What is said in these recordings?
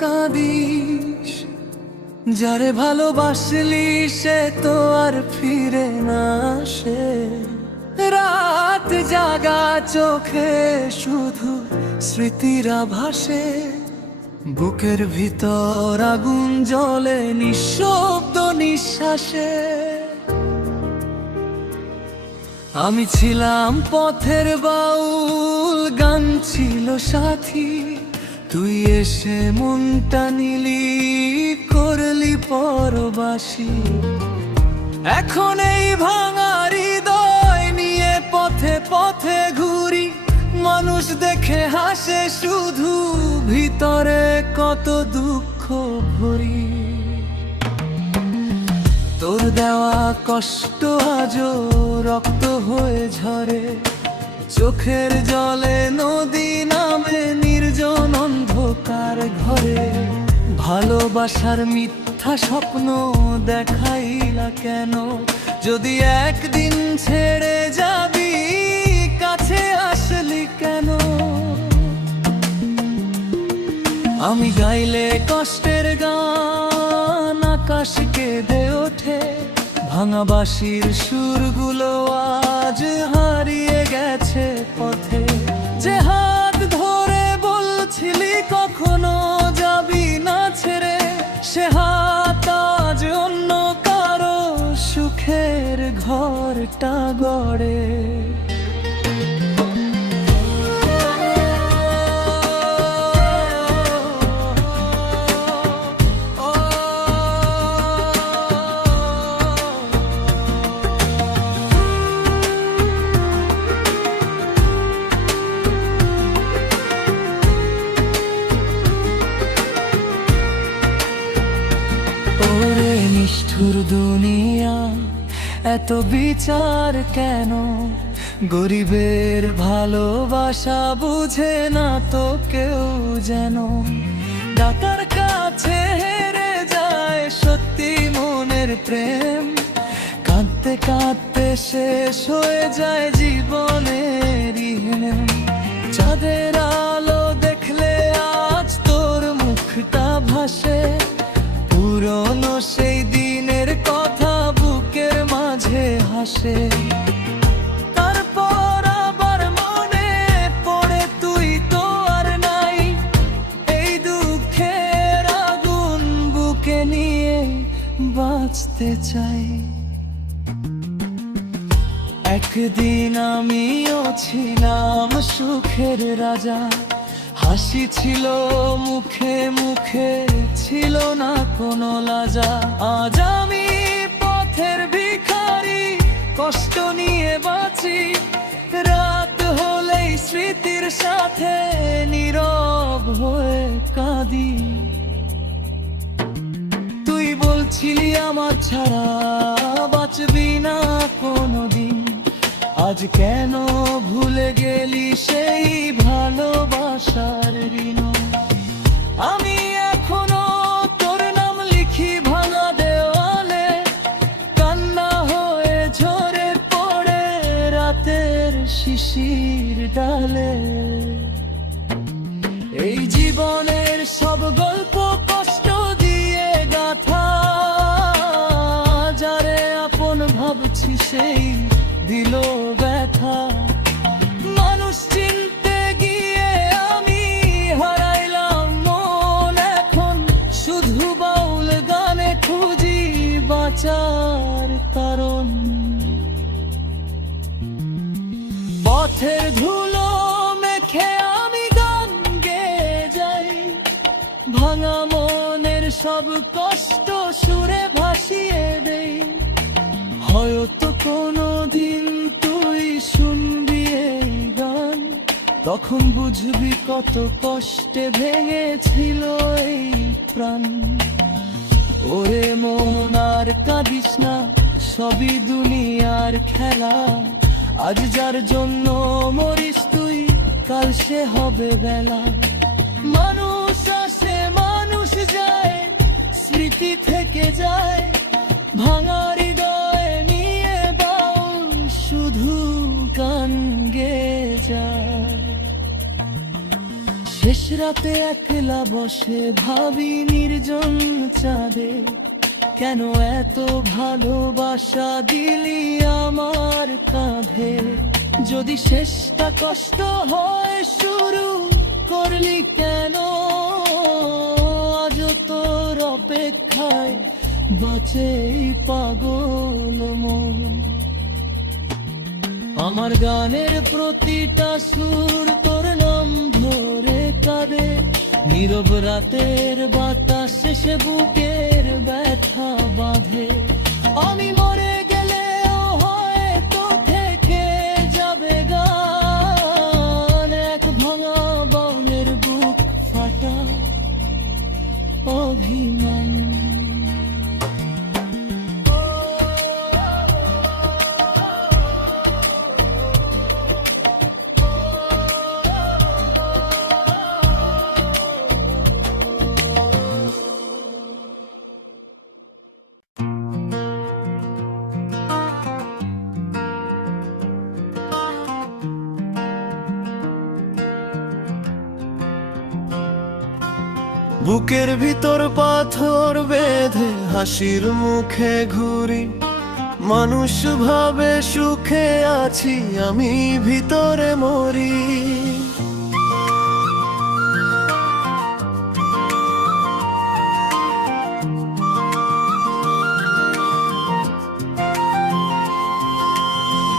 কাঁদিস। যারে ভালোবাসলি সে তো আর ফিরে না আসে। রাত জাগা চোখে শুধু স্মৃতিরা ভাসে। বুকের ভিতর আগুন জ্বলে নিঃশব্দ নিঃশ্বাসে। আমি ছিলাম পথের বাউল, গান ছিল সাথী। তুই এসে মনটা নিলি, করলি পরবাসী। এখন এই ভাঙা হৃদয় নিয়ে পথে পথে ঘুরি। মানুষ দেখে হাসে শুধু, ভিতরে কত দুঃখ ভরি। তোর দেওয়া কষ্ট আজও রক্ত হয়ে ঝরে। চোখের জলে নদী নামে নির্জন অন্ধকার ঘরে। ভালোবাসার মিথ্যা স্বপ্ন দেখাইলা কেন? যদি একদিন ছেড়ে যাবি, কাছে আসলি কেন? আমি গাইলে কষ্টের গান আকাশ কেঁদে ওঠে। ভাঙা বাঁশির সুরগুলো আজ হারিয়ে গেছে পথে। যে হাত ধরে বলছিলি কখনো যাবি না ছেড়ে, সে হাত আজ অন্য কারো সুখের ঘরটা গড়ে। ওরে নিষ্ঠুর দুনিয়া, এত বিচার কেন? গরিবের ভালোবাসা বুঝে না তো কেউ যেন। ডাকার কাছে হেরে যায় সত্যি মনের প্রেম। কাঁদতে কাঁদতে শেষ হয়ে যায় জীবনের ইহনেম। চাঁদের আলো দেখলে আজ তোর মুখটা ভাসে। পুরনো সেই দিনের কথা বুকের মাঝে হাসে। তারপর আবার মনে পড়ে তুই তো আর নাই। এই দুঃখের আগুন বুকে নিয়ে বাঁচতে চাই। একদিন আমিও ছিলাম সুখের রাজা। হাসি ছিল মুখে মুখে, ছিল না কোনো লাজা। আজ আমি পথের ভিখারি, কষ্ট নিয়ে বাঁচি। রাত হলেই স্মৃতির সাথে নীরব হয়ে কাঁদি। তুই বলছিলি আমার ছাড়া বাঁচবি না কোনোদিন। আজ কেন ভুলে গেলি সেই ভালোবাসার ঋণ? আমি এখনো তোর নাম লিখি ভাঙা দেওয়ালে। কান্না হয়ে ঝরে পড়ে রাতের শিশির ডালে। এই জীবনের সব গল্প কষ্ট দিয়ে গাথা। যারে আপন ভাবছি সেই দিল ব্যথা। মানুষ চিনতে গিয়ে আমি হারাইলাম মন। এখন শুধু বাউল গানে খুঁজি বাঁচার কারণ। পথের ধুলো মেখে আমি গান গেয়ে যাই। ভাঙা মনের সব কষ্ট সুরে ভাসিয়ে দেই। হয়তো কোনোদিন তুই শুনবি এই গান, তখন বুঝবি কত কষ্টে ভেঙেছিল এই প্রাণ। ওরে মন আর কাঁদিস না, সবই দুনিয়ার খেলা। আজ যার জন্য মরিস তুই, কাল সে হবে বেলা। মানুষ আসে মানুষ যায়, স্মৃতি থেকে যায়। ভাঙা হৃদয় নিয়ে বাউল শুধু গান গেয়ে যায়। শেষ রাতে একলা বসে ভাবি নির্জন চাঁদে, কেন এত ভালোবাসা দিলি আমার কাঁধে। যদি শেষটা কষ্ট হয় শুরু করলি কেন, আজও তোর অপেক্ষায় বাঁচে এই পাগল মন। আমার গানের প্রতিটা সুর তোর নাম ধরে কাঁদে, নীরব রাতের বাতাস শেষে বুকের ব্যথা বাঁধে। আমি মরে গেলেও হয়তো থেকে যাবে গান, এক ভাঙা বাউলের বুক ফাটা অভিমান। বুকের ভিতর পাথর বেঁধে হাসির মুখে ঘুরি, মানুষ ভাবে সুখে আছি, আমি ভিতরে মরি।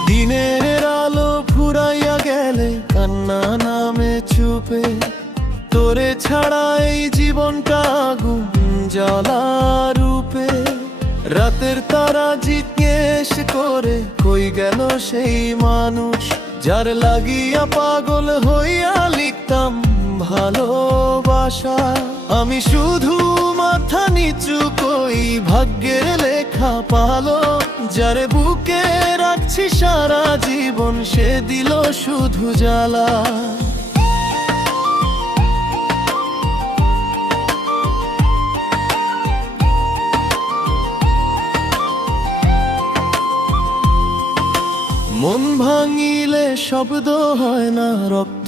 দিনের আলো ফুরাইয়া গেলে কান্না নামে চুপে, তোরে ছাড়া এই জীবনটা আগুন জ্বালা রূপে। রাতের তারা জিজ্ঞেস করে কই গেল সেই মানুষ, যার লাগিয়া পাগল হইয়া লিখতাম ভালোবাসা। আমি শুধু মাথা নিচু কই ভাগ্যের লেখা পালো, যারে বুকে রাখছি সারা জীবন সে দিল শুধু জ্বালা। মন ভাঙিলে শব্দ হয় না, রক্ত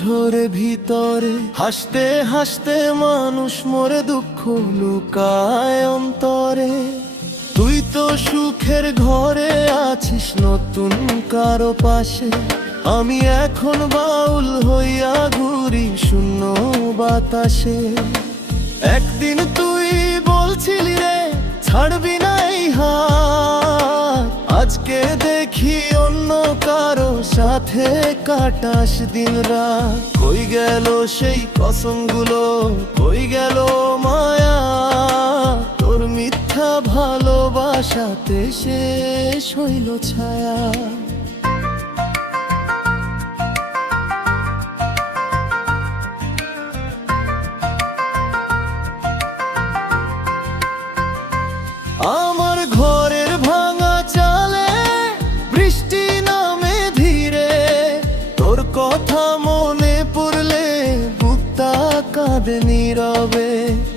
ঝরে ভিতরে। হাসতে হাসতে মানুষ মরে, দুঃখ লুকায় অন্তরে। তুই তো সুখের ঘরে আছিস নতুন কারো পাশে, আমি এখন বাউল হইয়া ঘুরি শূন্য বাতাসে। একদিন তুই বলছিলি রে ছাড়বি না এই হাত, আজকে দেখি অন্য কারো সাথে কাটাস দিন রাত। কই গেল সেই কসমগুলো, কই গেল মায়া, তোর মিথ্যা ভালোবাসাতে শেষ হইল ছায়া। আমার ঘরের ভাঙা চালে বৃষ্টি নামে ধীরে, তোর কথা মনে পড়লে বুকটা কাঁদে নীরবে।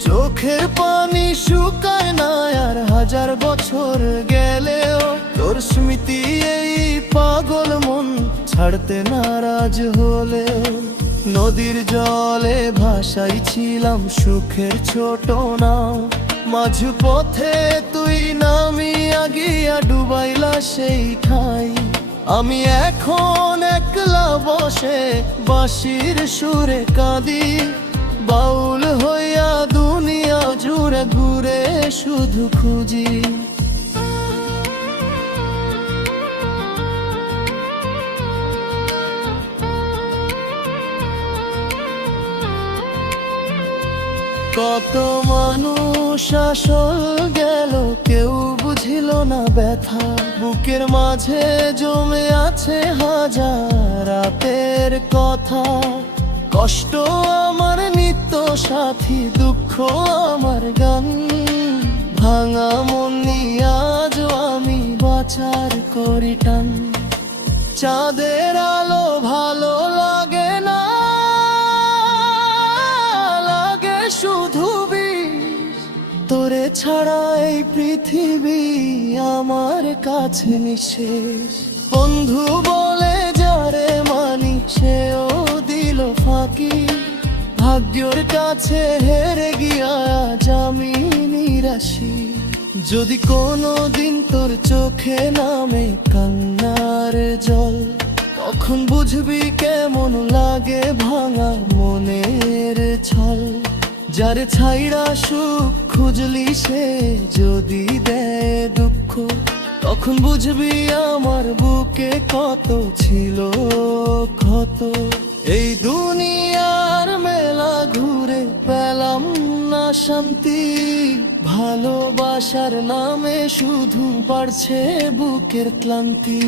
চোখের পানি শুকায় না আর হাজার বছর গেলেও, তোর স্মৃতি এই পাগল মন ছাড়তে নারাজ হলেও। নদীর জলে ভাসাইছিলাম সুখের ছোট নাও, মাঝ পথে তুই নামিয়া গিয়া ডুবাইলা সেই ঠাই। আমি এখন একলা বসে বাঁশির সুরে কাঁদি, বাউল হইয়া দুনিয়া জুড়ে ঘুরে শুধু খুঁজি। কত মানুষ আসল গেল, কেউ বুঝিল না ব্যথা। বুকের মাঝে জমে আছে হাজার রাতের কথা। কষ্ট আমার নিত্য সাথী, দুঃখ আমার গান। ভাঙা মন নিয়ে আজও আমি বাঁচার করি টান। চাঁদের আলো ভালো লাগে না, লাগে শুধু বিষ। তোরে ছাড়া এই পৃথিবী আমার কাছে নিঃশেষ। বন্ধু বলে যারে মানি সেও দিল ফাঁকি, ভাগ্যের কাছে হেরে গিয়া আজ আমি নিরাশি। যদি কোনো দিন তোর চোখে নামে কান্নার জল, তখন বুঝবি কেমন লাগে ভাঙা মনের ছল। যার ছাইড়া সুখ খুঁজলি সে যদি দেয় দুঃখ, তখন বুঝবি আমার বুকে কত ছিল ক্ষত। এই দুনিয়ার মেলা ঘুরে পেলাম না শান্তি, ভালোবাসার নামে শুধু বাড়ছে বুকের ক্লান্তি।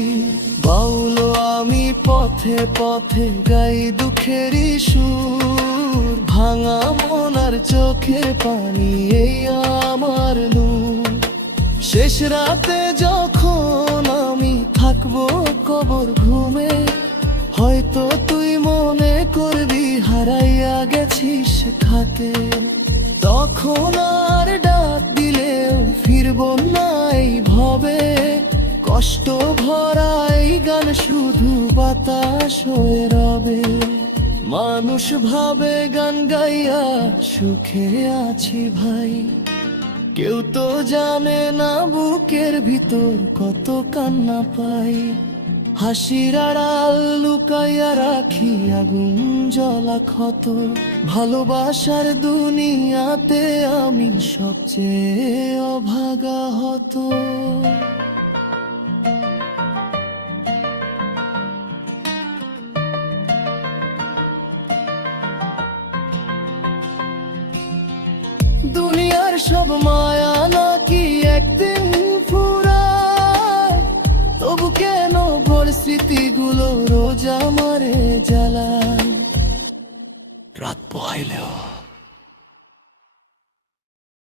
বাউলো আমি পথে পথে গাই দুঃখেরই সুর, ভাঙা মন আর চোখের পানি এই আমার নূর। শেষ রাতে যখন আমি থাকবো কবর ঘুমে, হয়তো তুই মনে করবি হারাইয়া গেছিস খাতে। তখন আর ডাক দিলেও ফিরবো না এই ভবে, কষ্ট ভরা এই গান শুধু বাতাস হয়ে রবে। মানুষ ভাবে গান গাইয়া সুখে আছি ভাই, কেউ তো জানে না বুকের ভিতর কত কান্না পাই। হাসির আড়াল লুকাইয়া রাখি আগুন জ্বলা ক্ষত, ভালোবাসার দুনিয়াতে আমি সবচেয়ে অভাগা হতো। দুনিয়ার সব মায়া নাকি একদিন ফুরায়, তবু কেন পরিস্থিতিগুলো রোজ আমারে জ্বালায়। রাত পোহাইলেও